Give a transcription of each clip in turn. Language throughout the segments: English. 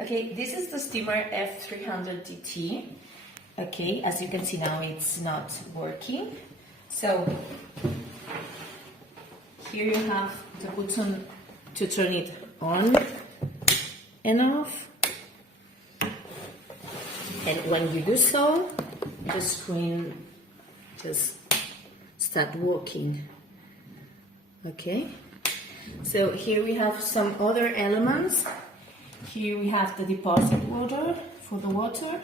Okay, this is the steamer F300DT. Okay, as you can see now it's not working. So here you have the button to turn it on and off. And when you do so, the screen just start working. Okay, so here we have some other elements. Here we have the deposit water for the water,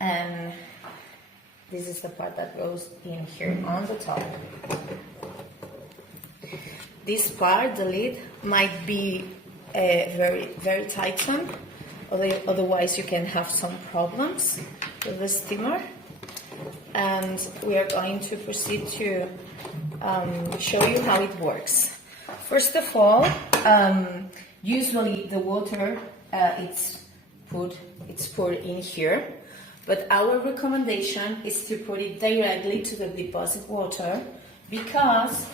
and this is the part that goes in here on the top. This part, the lid, might be very tight one, otherwise you can have some problems with the steamer. And we are going to proceed to show you how it works. First of all, usually the water it's poured in here, but our recommendation is to put it directly to the deposit water, because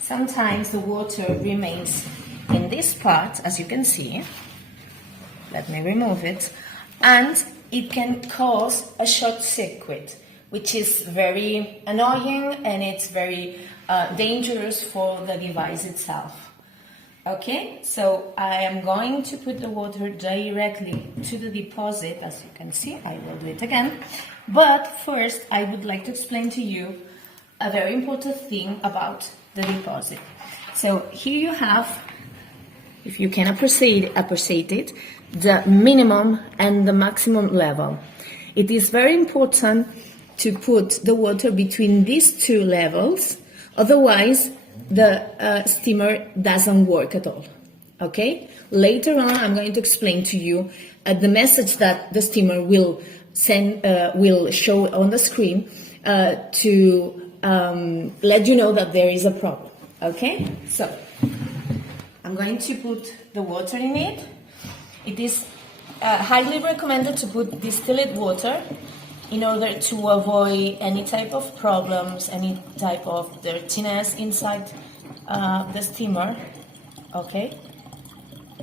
sometimes the water remains in this part, as you can see. Let me remove it, and it can cause a short circuit, which is very annoying and it's very dangerous for the device itself. Okay, so I am going to put the water directly to the deposit. As you can see, I will do it again. But first, I would like to explain to you a very important thing about the deposit. So here you have, if you can appreciate it, the minimum and the maximum level. It is very important to put the water between these two levels, otherwise the steamer doesn't work at all. Okay? Later on, I'm going to explain to you the message that the steamer will send, will show on the screen to let you know that there is a problem. Okay? So I'm going to put the water in it. It is highly recommended to put distilled water in order to avoid any type of problems, any type of dirtiness inside the steamer. Okay,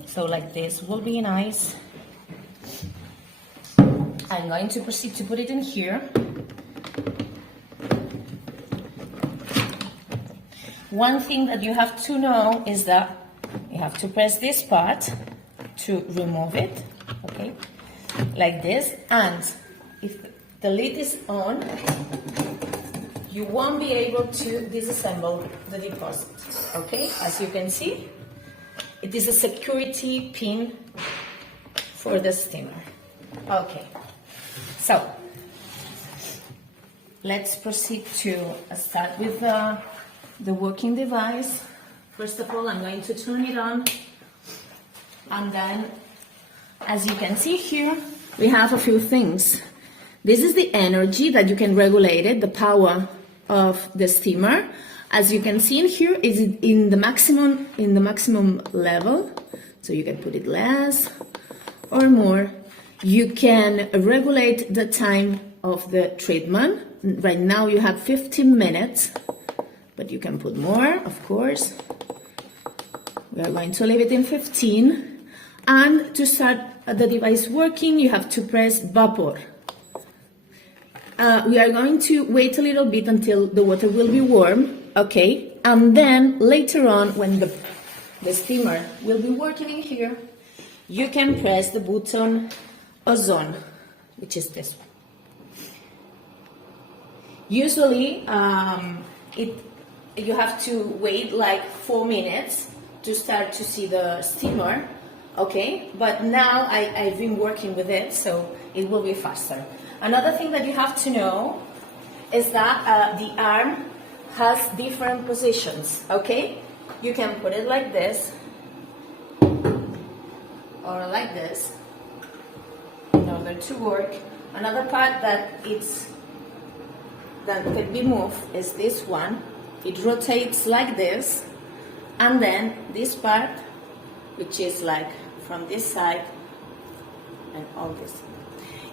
so like this will be nice. I'm going to proceed to put it in here. One thing that you have to know is that you have to press this part to remove it, okay, like this, and if the lid is on, you won't be able to disassemble the deposit. Okay, as you can see, it is a security pin for the steamer. Okay, so let's proceed to start with the working device. First of all, I'm going to turn it on, and then, as you can see here, we have a few things. This is the energy that you can regulate it, the power of the steamer. As you can see in here, is in the maximum level, so you can put it less or more. You can regulate the time of the treatment. Right now you have 15 minutes, but you can put more, of course. We are going to leave it in 15. And to start the device working, you have to press vapor. We are going to wait a little bit until the water will be warm, okay? And then later on, when the steamer will be working in here, you can press the button ozone, which is this one. Usually, you have to wait like 4 minutes to start to see the steamer. Okay, but now I've been working with it, so it will be faster. Another thing that you have to know is that the arm has different positions, okay? You can put it like this, or like this, in order to work. Another part that can be moved is this one. It rotates like this, and then this part, which is like from this side and all this.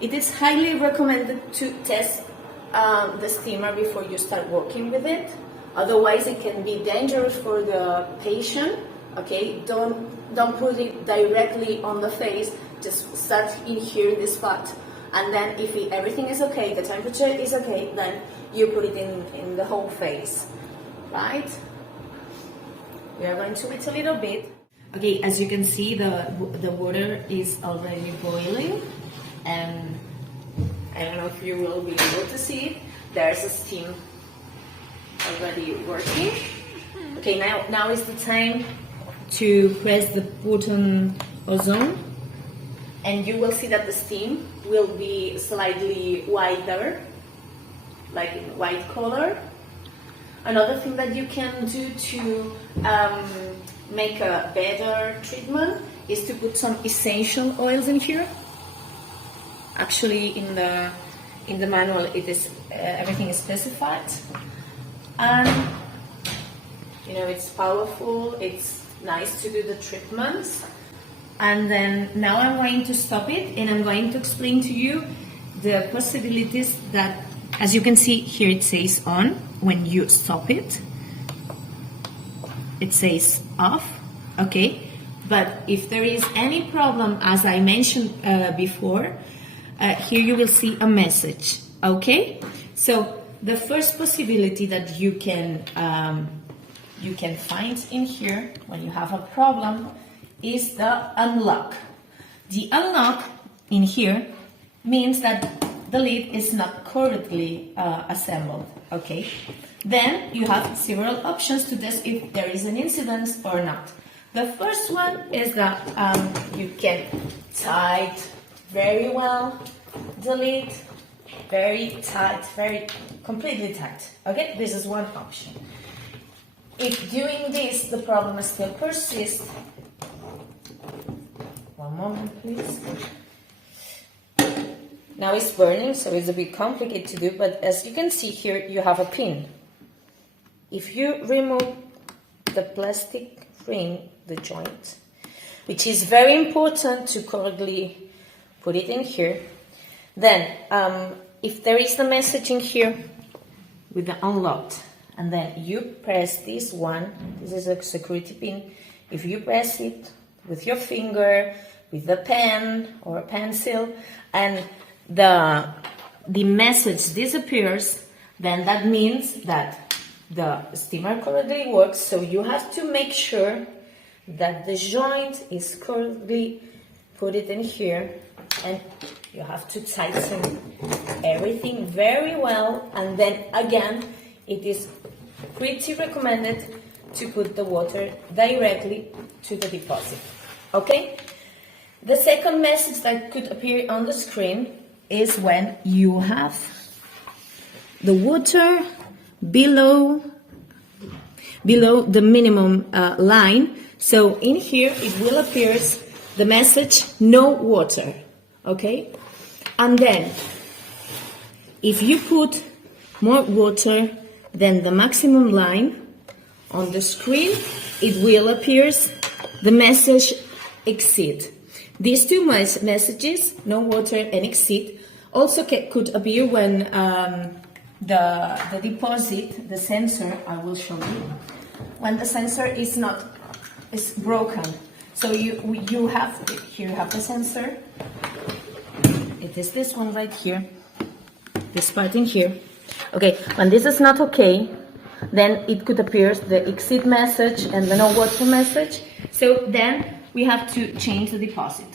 It is highly recommended to test the steamer before you start working with it. Otherwise, it can be dangerous for the patient. Okay, don't don't put it directly on the face, just start in here in this spot, and then if everything is okay, the temperature is okay, then you put it in the whole face, right? We are going to wait a little bit. Okay, as you can see, the water is already boiling, and I don't know if you will be able to see it. There's a steam already working. Okay, now is the time to press the button ozone, and you will see that the steam will be slightly wider, like in white color. Another thing that you can do to make a better treatment is to put some essential oils in here. Actually, in the manual, it is everything is specified, and you know, it's powerful. It's nice to do the treatments. And then now I'm going to stop it, and I'm going to explain to you the possibilities that, as you can see here, it says on. When you stop it, it says off, okay? But if there is any problem, as I mentioned before, here you will see a message, okay? So the first possibility that you can find in here when you have a problem is the unlock. The unlock in here means that the lid is not correctly assembled, okay? Then you have several options to test if there is an incident or not. The first one is that you can tight very well the lid, very tight, very completely tight, okay? This is one option. If doing this the problem still persists, one moment please. Now it's burning, so it's a bit complicated to do, but as you can see here, you have a pin. If you remove the plastic ring, the joint, which is very important to correctly put it in here, then if there is the message in here with the unlocked, and then you press this one, this is a security pin, if you press it with your finger, with a pen or a pencil, and the message disappears, then that means that the steamer correctly works. So you have to make sure that the joint is correctly put it in here, and you have to tighten everything very well, and then again it is pretty recommended to put the water directly to the deposit, okay? The second message that could appear on the screen is when you have the water below the minimum line. So in here it will appear the message no water, okay? And then if you put more water than the maximum line on the screen, it will appear the message exceed. These two messages, no water and exceed, also could appear when the deposit, the sensor, I will show you, when the sensor is broken. So you have, here you have the sensor, it is this one right here, this part in here. Okay, when this is not okay, then it could appear the exceed message and the no water message. So then we have to change the deposit.